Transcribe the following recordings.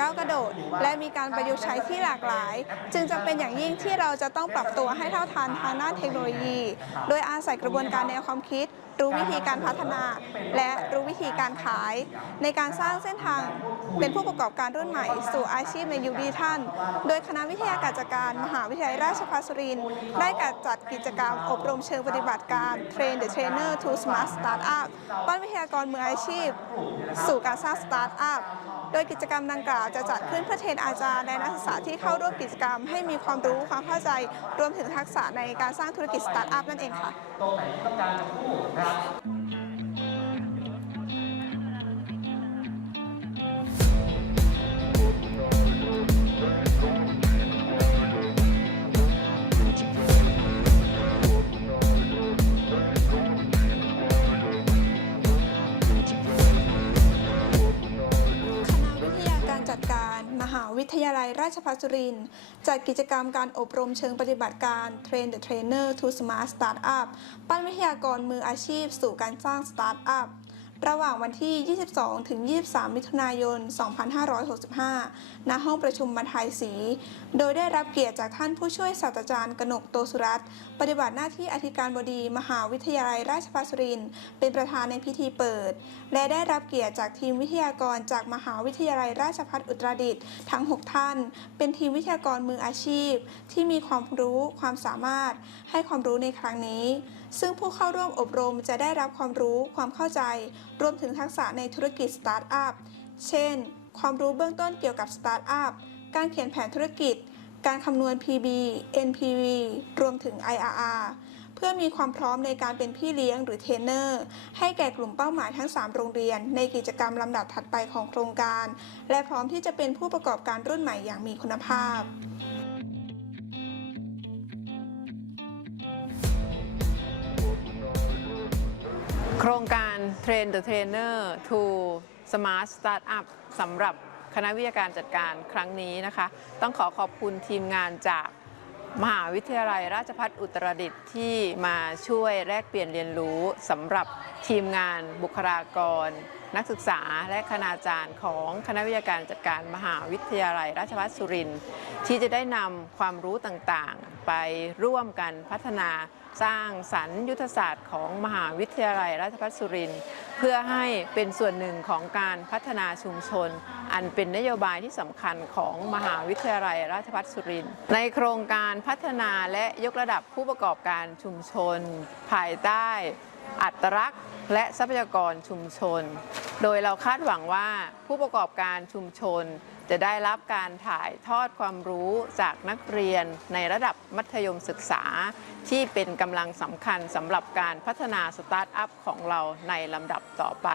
ก้าวกระโดด และมีการประยุกต์ใช้ที่หลากหลาย จึงจำเป็นอย่างยิ่งที่เราจะต้องปรับตัวให้เท่าทันทางด้านเทคโนโลยี โดยอาศัยกระบวนการแนวความคิด รู้วิธีการพัฒนา และรู้วิธีการขาย ในการสร้างเส้นทางเป็นผู้ประกอบการรุ่นใหม่ สู่อาชีพในยุคดิจิทัลโดยคณะวิทยาการจัดการ มหาวิทยาลัยราชภัฏสุรินทร์ได้จัดกิจกรรมอบรมเชิงปฏิบัติการ Train the Trainer to Smart Startup ปั้นวิทยากรมืออาชีพ สู่การสร้างสตาร์ทอัพ โดยกิจกรรมดังกล่าวจะจัดขึ้นเพื่อเทรนอาจารย์และนักศึกษาที่เข้าร่วมกิจกรรม ให้มีความรู้ความเข้าใจรวมถึงทักษะในการสร้างธุรกิจสตาร์ทอัพนั่นเองค่ะตรงไหนที่ต้องการจะพูดนะครับ ทยาลัยราชภัฏสุรินทร์จัดกิจกรรมการอบรมเชิงปฏิบัติการ Train the Trainer to Smart Startup ปั้นวิทยากรมืออาชีพสู่การสร้างสตาร์ทอัพ ระหว่างวันที่ 22 ถึง 23 มิถุนายน 2565 ณ ห้องประชุมบรรทายศีโดยได้รับเกียรติจากท่านผู้ช่วยศาสตราจารย์กนกโตสุรัตน์ปฏิบัติหน้าที่อธิการบดีมหาวิทยาลัยราชภัฏสุรินทร์เป็นประธานในพิธีเปิด และได้รับเกียรติจากทีมวิทยากรจากมหาวิทยาลัยราชภัฏอุตรดิตถ์ทั้ง 6 ท่าน เป็นทีมวิทยากรมืออาชีพ ที่มีความรู้ความสามารถให้ความรู้ในครั้งนี้ ซึ่งผู้เข้าร่วมอบรมจะได้รับความรู้ความเข้าใจ รวมถึงทักษะในธุรกิจสตาร์ทอัพ เช่น ความรู้เบื้องต้นเกี่ยวกับสตาร์ทอัพ การเขียนแผนธุรกิจ การคำนวณ PB NPV รวมถึง IRR เพื่อมีความพร้อมในการเป็นพี่เลี้ยงหรือเทรนเนอร์ ให้แก่กลุ่มเป้าหมายทั้ง 3 โรงเรียน ในกิจกรรมลำดับถัดไปของโครงการ และพร้อมที่จะเป็นผู้ประกอบการรุ่นใหม่อย่างมีคุณภาพ โครงการ Train the Trainer to Smart Startup สำหรับคณะวิทยาการจัดการครั้งนี้นะคะ ต้องขอขอบคุณทีมงานจากมหาวิทยาลัยราชภัฏอุตรดิตถ์ที่มาช่วยแลกเปลี่ยนเรียนรู้สำหรับทีมงานบุคลากร นักศึกษาและคณาจารย์ของคณะวิทยาการจัดการมหาวิทยาลัยราชภัฏสุรินทร์ที่จะได้นำความรู้ต่างๆ ไปร่วมกันพัฒนาสร้างสรรค์ยุทธศาสตร์ของมหาวิทยาลัยราชภัฏสุรินทร์เพื่อให้เป็นส่วนหนึ่งของการพัฒนาชุมชน อันเป็นนโยบายที่สำคัญของมหาวิทยาลัยราชภัฏสุรินทร์ในโครงการพัฒนาและยกระดับผู้ประกอบการชุมชน ภายใต้อัตลักษณ์ และทรัพยากรชุมชน โดยเราคาดหวังว่าผู้ประกอบการชุมชน จะได้รับการถ่ายทอดความรู้จากนักเรียนในระดับมัธยมศึกษา ที่เป็นกำลังสำคัญสำหรับการพัฒนาสตาร์ทอัพของเราในลำดับต่อไป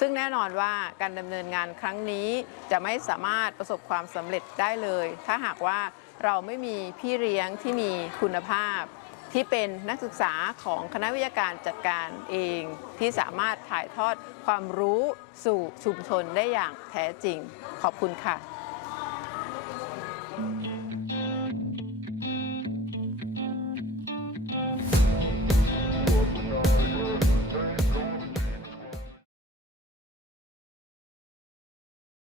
ซึ่งแน่นอนว่าการดำเนินงานครั้งนี้จะไม่สามารถประสบความสำเร็จได้เลย ถ้าหากว่าเราไม่มีพี่เลี้ยงที่มีคุณภาพ ที่เป็นนักศึกษาของคณะวิทยาการจัดการเองที่สามารถถ่ายทอดความรู้สู่ชุมชนได้อย่างแท้จริง ขอบคุณค่ะ